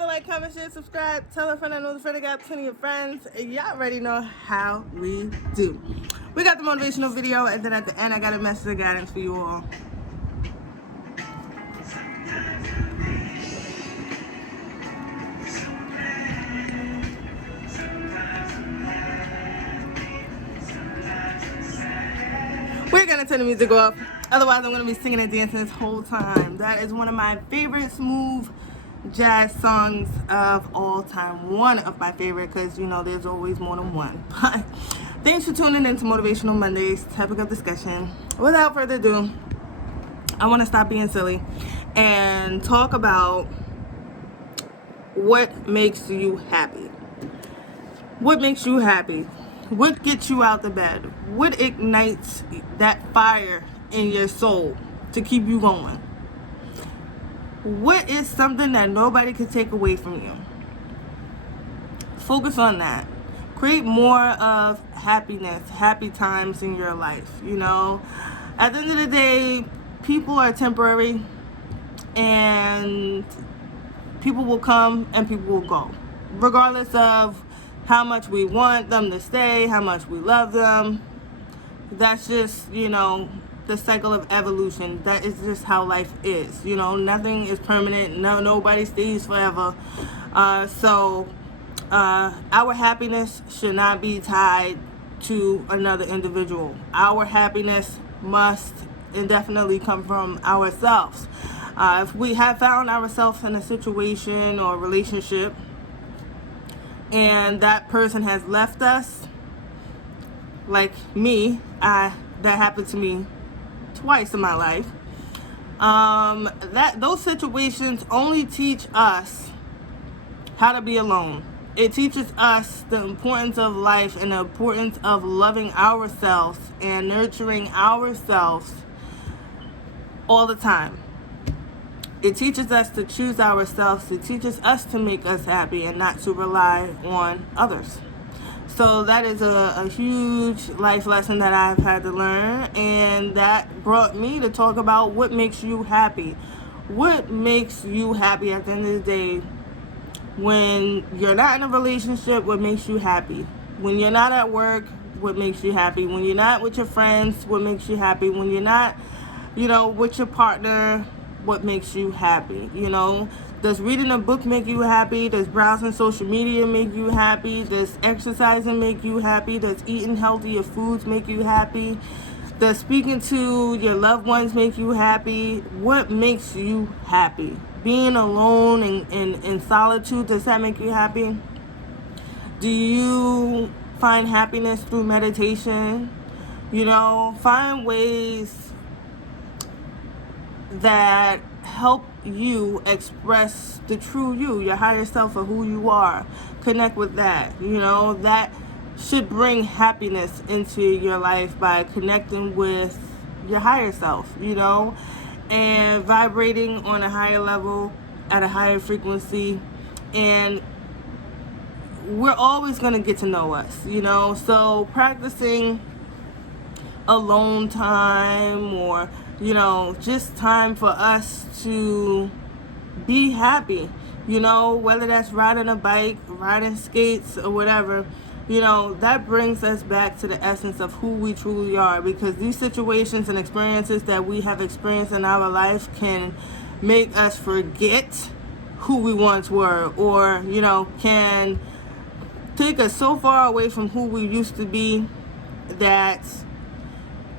the like, comment, share, subscribe. Tell a friend I know the friend I got plenty of friends. Y'all already know how we do. We got the motivational video, and then at the end I got a message of guidance for you all. We're gonna turn the music off. Otherwise, I'm gonna be singing and dancing this whole time. That is one of my favorite smooth jazz songs of all time. One of my favorite, because you know there's always more than one. But thanks for tuning in to Motivational Mondays, topic of discussion. Without further ado, I want to stop being silly and talk about what makes you happy. What makes you happy? What gets you out the bed? What ignites that fire in your soul to keep you going? What is something that nobody can take away from you? Focus on that. Create more of happiness, happy times in your life. You know, at the end of the day, people are temporary, and people will come and people will go, regardless of how much we want them to stay, how much we love them. That's just, you know, the cycle of evolution. That is just how life is. You know, nothing is permanent. Nobody stays forever. So our happiness should not be tied to another individual. Our happiness must indefinitely come from ourselves. If we have found ourselves in a situation or relationship and that person has left us, like me, that happened to me twice in my life. Those situations only teach us how to be alone. It teaches us the importance of life and the importance of loving ourselves and nurturing ourselves all the time. It teaches us to choose ourselves. It teaches us to make us happy and not to rely on others. So that is a huge life lesson that I've had to learn, and that brought me to talk about what makes you happy. What makes you happy at the end of the day? When you're not in a relationship, what makes you happy? When you're not at work, what makes you happy? When you're not with your friends, what makes you happy? When you're not, you know, with your partner, what makes you happy? You know, does reading a book make you happy? Does browsing social media make you happy? Does exercising make you happy? Does eating healthier foods make you happy? Does speaking to your loved ones make you happy? What makes you happy? Being alone and in solitude, does that make you happy? Do you find happiness through meditation? You know, find ways that help you express the true you, your higher self, of who you are. Connect with that. You know, that should bring happiness into your life by connecting with your higher self, you know, and vibrating on a higher level, at a higher frequency. And we're always going to get to know us, you know, so practicing alone time, or you know, just time for us to be happy, you know, whether that's riding a bike, riding skates, or whatever, you know, that brings us back to the essence of who we truly are, because these situations and experiences that we have experienced in our life can make us forget who we once were, or, you know, can take us so far away from who we used to be that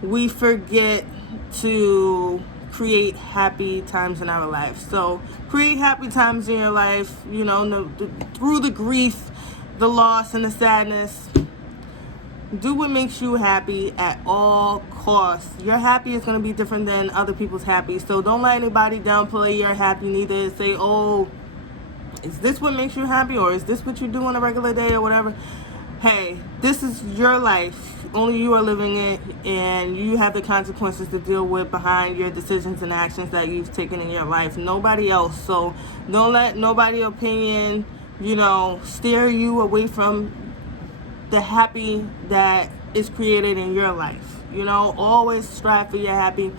we forget to create happy times in our life. So create happy times in your life, you know, through the grief, the loss, and the sadness. Do what makes you happy at all costs. Your happy is going to be different than other people's happy. So don't let anybody downplay your happy, neither say, oh, is this what makes you happy, or is this what you do on a regular day, or whatever. Hey, this is your life. Only you are living it, and you have the consequences to deal with behind your decisions and actions that you've taken in your life. Nobody else. So don't let nobody's opinion, you know, steer you away from the happy that is created in your life. You know, always strive for your happy,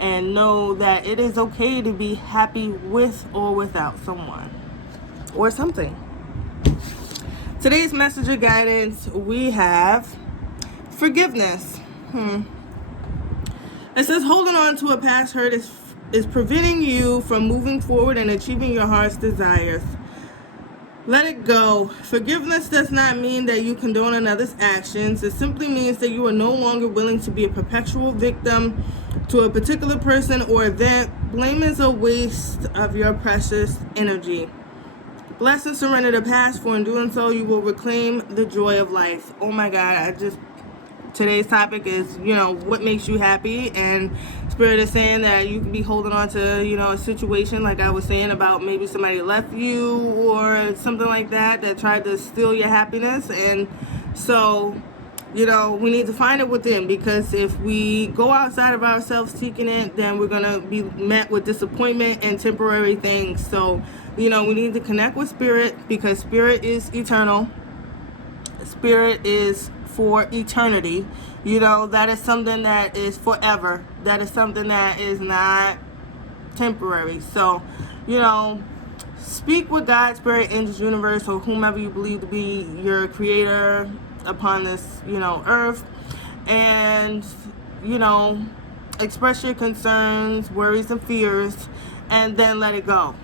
and know that it is okay to be happy with or without someone. or something. Today's message of guidance, we have forgiveness. It says holding on to a past hurt is preventing you from moving forward and achieving your heart's desires. Let it go. Forgiveness does not mean that you condone another's actions. It simply means that you are no longer willing to be a perpetual victim to a particular person or event. Blame is a waste of your precious energy. Bless and surrender the past, for in doing so, you will reclaim the joy of life. Oh my God, today's topic is, what makes you happy, and Spirit is saying that you can be holding on to, a situation like I was saying about maybe somebody left you or something like that tried to steal your happiness. And so, we need to find it within, because if we go outside of ourselves seeking it, then we're going to be met with disappointment and temporary things. So, we need to connect with Spirit, because Spirit is eternal. Spirit is for eternity. That is something that is forever. That is something that is not temporary. So, speak with God, Spirit, angels, universe, or whomever you believe to be your creator upon this, earth, and, express your concerns, worries, and fears, and then let it go.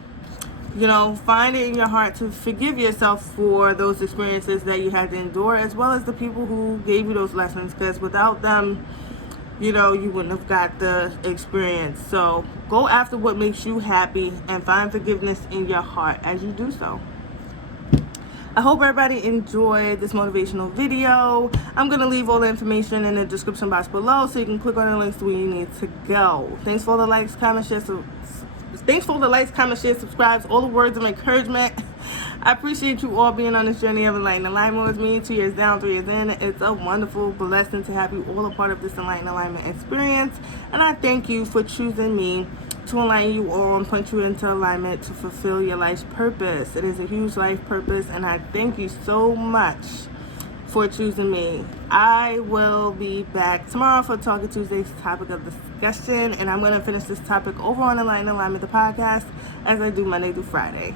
Find it in your heart to forgive yourself for those experiences that you had to endure, as well as the people who gave you those lessons, because without them, you wouldn't have got the experience. So go after what makes you happy and find forgiveness in your heart as you do so. I hope everybody enjoyed this motivational video. I'm going to leave all the information in the description box below, so you can click on the links to where you need to go. Thanks for all the likes, comments, shares, subscribes, all the words of encouragement. I appreciate you all being on this journey of Enlighten Alignment with me. 2 years down, 3 years in. It's a wonderful blessing to have you all a part of this Enlighten Alignment experience. And I thank you for choosing me to enlighten you all and point you into alignment to fulfill your life's purpose. It is a huge life purpose, and I thank you so much for choosing me. I will be back tomorrow for Talking Tuesday's topic of discussion, and I'm going to finish this topic over on Enlighten Alignment, the podcast, as I do Monday through Friday.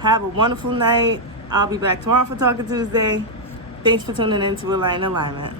Have a wonderful night. I'll be back tomorrow for Talking Tuesday. Thanks for tuning in to Enlighten Alignment.